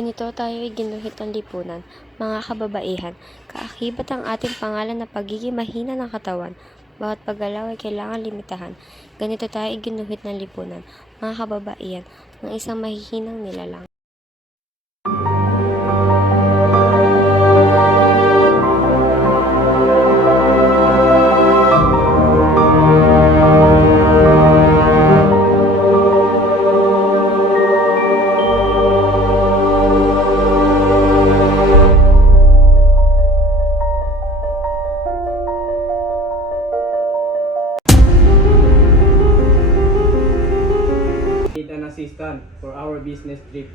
Ganito tayo ay ginuhit ng lipunan, mga kababaihan. Kaakibat ang ating pangalan na pagiging mahina ng katawan. Bawat paggalaw ay kailangan limitahan. Ganito tayo ay ginuhit ng lipunan, mga kababaihan, ng isang mahihinang nilalang. Need an assistant for our business trip.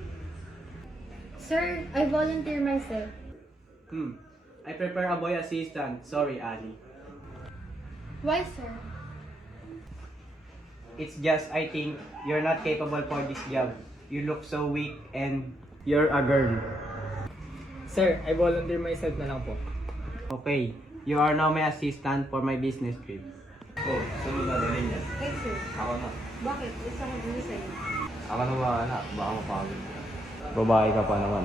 Sir, I volunteer myself. I prepare a boy assistant. Sorry, Ali. Why, sir? It's just I think you're not capable for this job. You look so weak and you're a girl. Sir, I volunteer myself na lang po. Okay, you are now my assistant for my business trip. Oh, sunod na rin yan. Ay, sir. Ako na. Bakit? Gusto ko din sa'yo. Ako na bahala. Baka mapagod ka. Babae ka pa naman.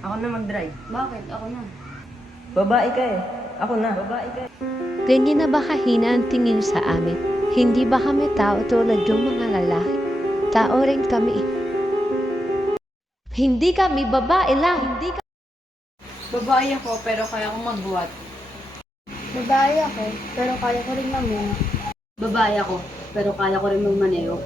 Ako na mag-drive. Bakit? Ako na. Babae ka eh. Ako na. Babae ka. Ganyan na ba kahina ang tingin sa amin? Hindi ba kami tao tulad yung mga lalaki? Tao rin kami. Hindi kami babae lang. Babae ako pero kaya kong magbuhat. Babae ako, pero kaya ko rin mamuna. Babae ako pero kaya ko rin magmaneho.